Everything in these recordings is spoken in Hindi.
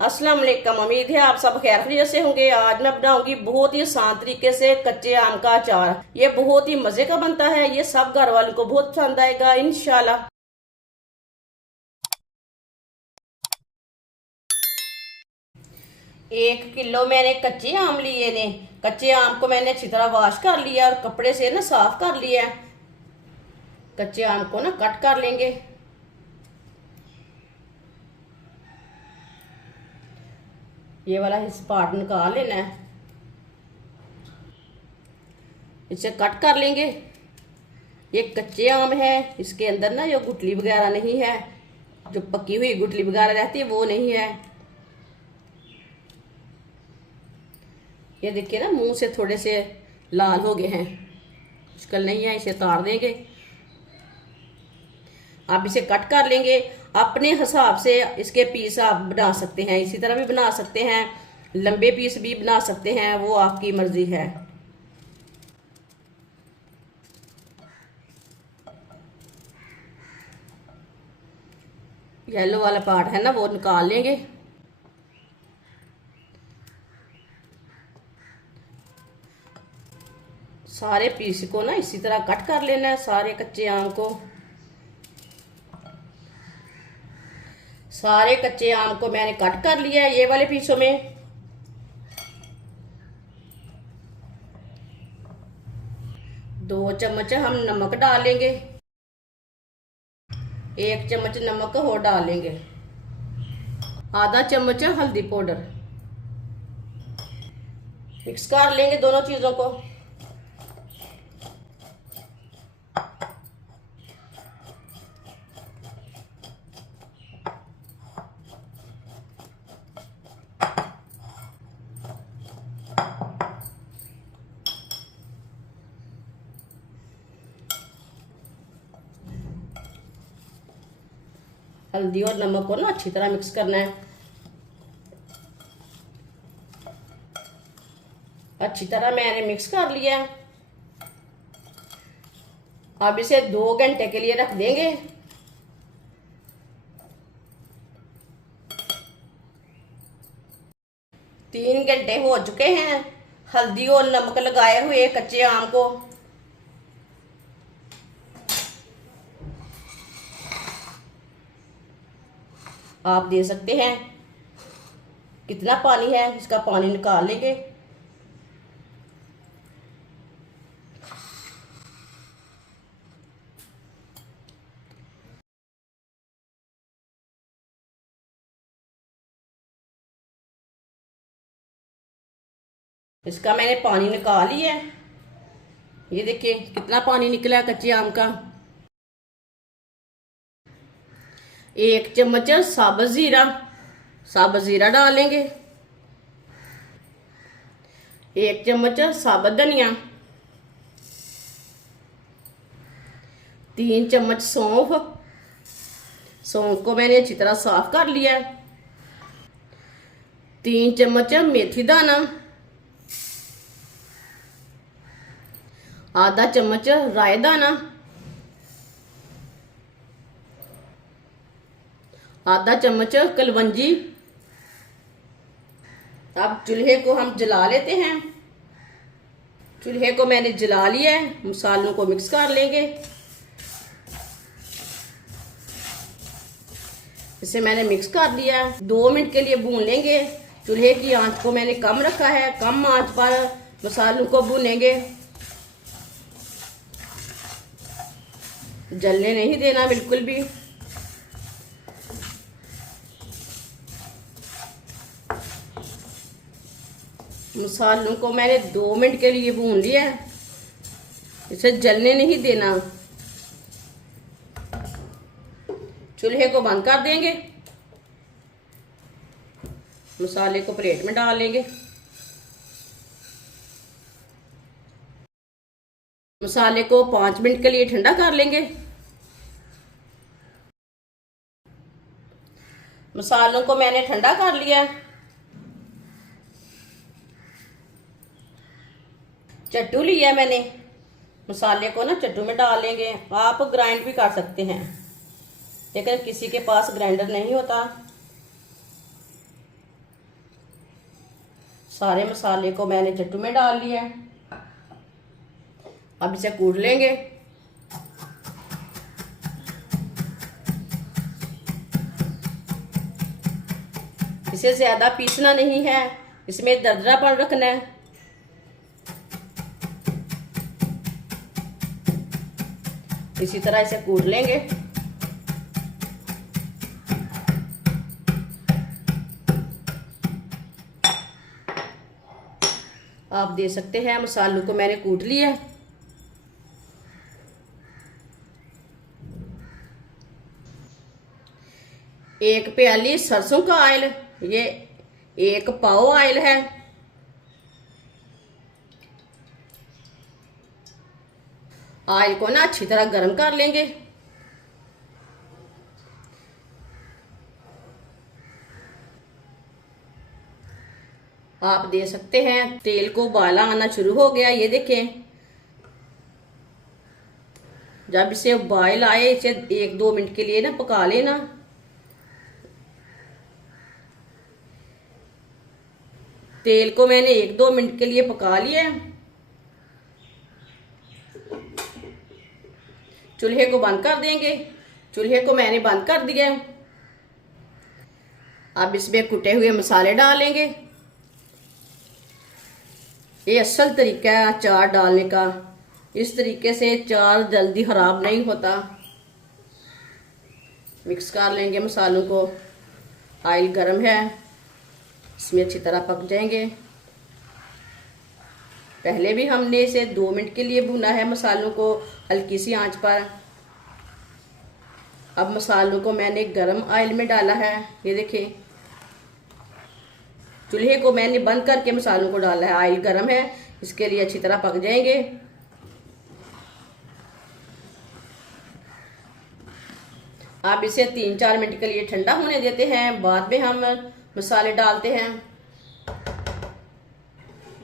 अस्सलाम वालेकुम। उम्मीद है आप सब खैर खैरियत से होंगे। आज मैं बनाऊंगी बहुत ही आसान तरीके से कच्चे आम का अचार। ये बहुत ही मजे का बनता है। ये सब घर वालों को बहुत पसंद आएगा इंशाल्लाह। 1 किलो मैंने कच्चे आम लिए ने। कच्चे आम को मैंने अच्छी तरह वॉश कर लिया और कपड़े से ना साफ कर लिया। कच्चे आम को ना कट कर लेंगे। ये वाला हिस्सा पार्ट निकाल लेना है, इसे कट कर लेंगे। ये कच्चे आम है, इसके अंदर ना जो गुठली वगैरह नहीं है, जो पकी हुई गुठली वगैरह रहती है वो नहीं है। ये देखिए ना, मुंह से थोड़े से लाल हो गए हैं, मुश्किल नहीं है, इसे तार देंगे। आप इसे कट कर लेंगे। अपने हिसाब से इसके पीस आप बना सकते हैं, इसी तरह भी बना सकते हैं, लंबे पीस भी बना सकते हैं, वो आपकी मर्जी है। येलो वाला पार्ट है ना, वो निकाल लेंगे। सारे पीस को ना इसी तरह कट कर लेना है, सारे कच्चे आम को। सारे कच्चे आम को मैंने कट कर लिया है ये वाले पीसों में। दो चम्मच हम नमक डालेंगे, 1 चम्मच नमक और डालेंगे, आधा चम्मच हल्दी पाउडर। मिक्स कर लेंगे दोनों चीजों को। हल्दी और नमक को ना अच्छी तरह मिक्स करना है। अच्छी तरह मैंने मिक्स कर लिया है। अब इसे 2 घंटे के लिए रख देंगे। 3 घंटे हो चुके हैं हल्दी और नमक लगाए हुए कच्चे आम को। आप दे सकते हैं कितना पानी है, इसका पानी निकाल लेंगे। इसका मैंने पानी निकाल लिया है। ये देखिए कितना पानी निकला है कच्चे आम का। 1 चम्मच साबुत जीरा डालेंगे, 1 चम्मच साबुत धनिया, 3 चम्मच सौंफ। सौंफ को मैंने अच्छी तरह साफ कर लिया है। 3 चम्मच मेथी दाना, आधा चम्मच राई दाना, आधा चम्मच कलवंजी। अब चूल्हे को हम जला लेते हैं। चूल्हे को मैंने जला लिया है। मसालों को मिक्स कर लेंगे। इसे मैंने मिक्स कर लिया है। 2 मिनट के लिए भून लेंगे। चूल्हे की आंच को मैंने कम रखा है, कम आंच पर मसालों को भूनेंगे। जलने नहीं देना बिल्कुल भी। मसालों को मैंने 2 मिनट के लिए भून लिया है, इसे जलने नहीं देना। चूल्हे को बंद कर देंगे। मसाले को प्लेट में डाल लेंगे। मसाले को 5 मिनट के लिए ठंडा कर लेंगे। मसालों को मैंने ठंडा कर लिया। चट्टू लिया मैंने, मसाले को ना चट्टू में डाल लेंगे। आप ग्राइंड भी कर सकते हैं, लेकिन किसी के पास ग्राइंडर नहीं होता सारे मसाले को मैंने चट्टू में डाल लिया है। अब इसे कूट लेंगे। इसे ज्यादा पीसना नहीं है, इसमें दरदरापन रखना है। इसी तरह इसे कूट लेंगे। आप दे सकते हैं मसालों को मैंने कूट लिया। एक प्याली सरसों का ऑयल, ये 1 पाव ऑयल है। ऑयल को ना अच्छी तरह गर्म कर लेंगे। आप दे सकते हैं तेल को उबाला आना शुरू हो गया, ये देखें। जब इसे उबाल आए इसे 1-2 मिनट के लिए ना पका लेना। तेल को मैंने 1-2 मिनट के लिए पका लिया। चूल्हे को बंद कर देंगे। चूल्हे को मैंने बंद कर दिया। अब इसमें कुटे हुए मसाले डालेंगे। ये असल तरीका है अचार डालने का। इस तरीके से अचार जल्दी खराब नहीं होता। मिक्स कर लेंगे मसालों को। ऑयल गर्म है, इसमें अच्छी तरह पक जाएंगे। पहले भी हमने इसे 2 मिनट के लिए भुना है मसालों को हल्की सी आंच पर। अब मसालों को मैंने गरम ऑयल में डाला है, ये देखिए। चूल्हे को मैंने बंद करके मसालों को डाला है। ऑयल गरम है, इसके लिए अच्छी तरह पक जाएंगे। अब इसे 3-4 मिनट के लिए ठंडा होने देते हैं, बाद में हम मसाले डालते हैं।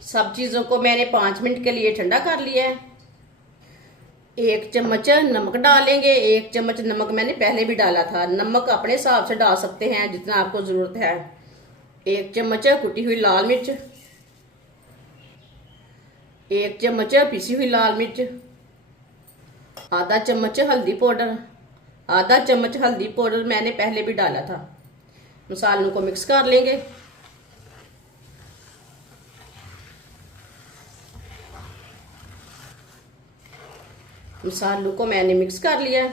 सब चीज़ों को मैंने 5 मिनट के लिए ठंडा कर लिया है। 1 चम्मच नमक डालेंगे। 1 चम्मच नमक मैंने पहले भी डाला था। नमक अपने हिसाब से डाल सकते हैं जितना आपको ज़रूरत है। 1 चम्मच कुटी हुई लाल मिर्च, 1 चम्मच पिसी हुई लाल मिर्च, आधा चम्मच हल्दी पाउडर। आधा चम्मच हल्दी पाउडर मैंने पहले भी डाला था। मसालों को मिक्स कर लेंगे। मसालों को मैंने मिक्स कर लिया।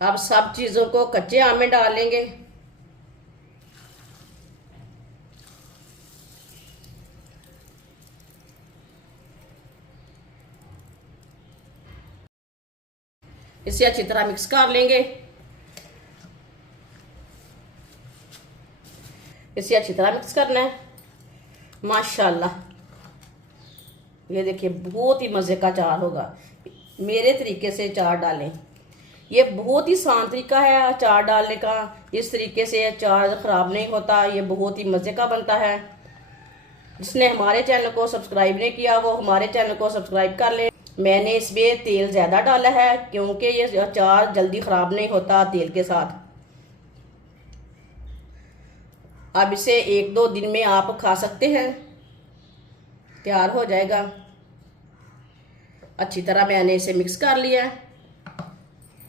अब सब चीजों को कच्चे आम में डाल लेंगे। इसे अच्छी तरह मिक्स कर लेंगे। इसे अच्छी तरह मिक्स करना है। माशाल्लाह, ये देखिए बहुत ही मज़े का अचार होगा। मेरे तरीके से अचार डालें। ये बहुत ही आसान तरीका है अचार डालने का। इस तरीके से अचार ख़राब नहीं होता। ये बहुत ही मज़े का बनता है। जिसने हमारे चैनल को सब्सक्राइब नहीं किया वो हमारे चैनल को सब्सक्राइब कर ले। मैंने इसमें तेल ज़्यादा डाला है क्योंकि ये अचार जल्दी ख़राब नहीं होता तेल के साथ। अब इसे 1-2 दिन में आप खा सकते हैं, तैयार हो जाएगा। अच्छी तरह मैंने इसे मिक्स कर लिया है।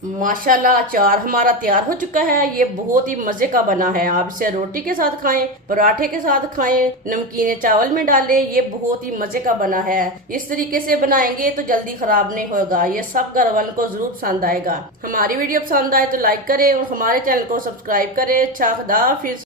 माशाल्लाह अचार हमारा तैयार हो चुका है। ये बहुत ही मज़े का बना है। आप इसे रोटी के साथ खाएं, पराठे के साथ खाएं, नमकीन चावल में डालें। ये बहुत ही मज़े का बना है। इस तरीके से बनाएंगे तो जल्दी खराब नहीं होगा। ये सब घर वालों को जरूर पसंद आएगा। हमारी वीडियो पसंद आए तो लाइक करें और हमारे चैनल को सब्सक्राइब करें। अच्छा, खुदा हाफिज।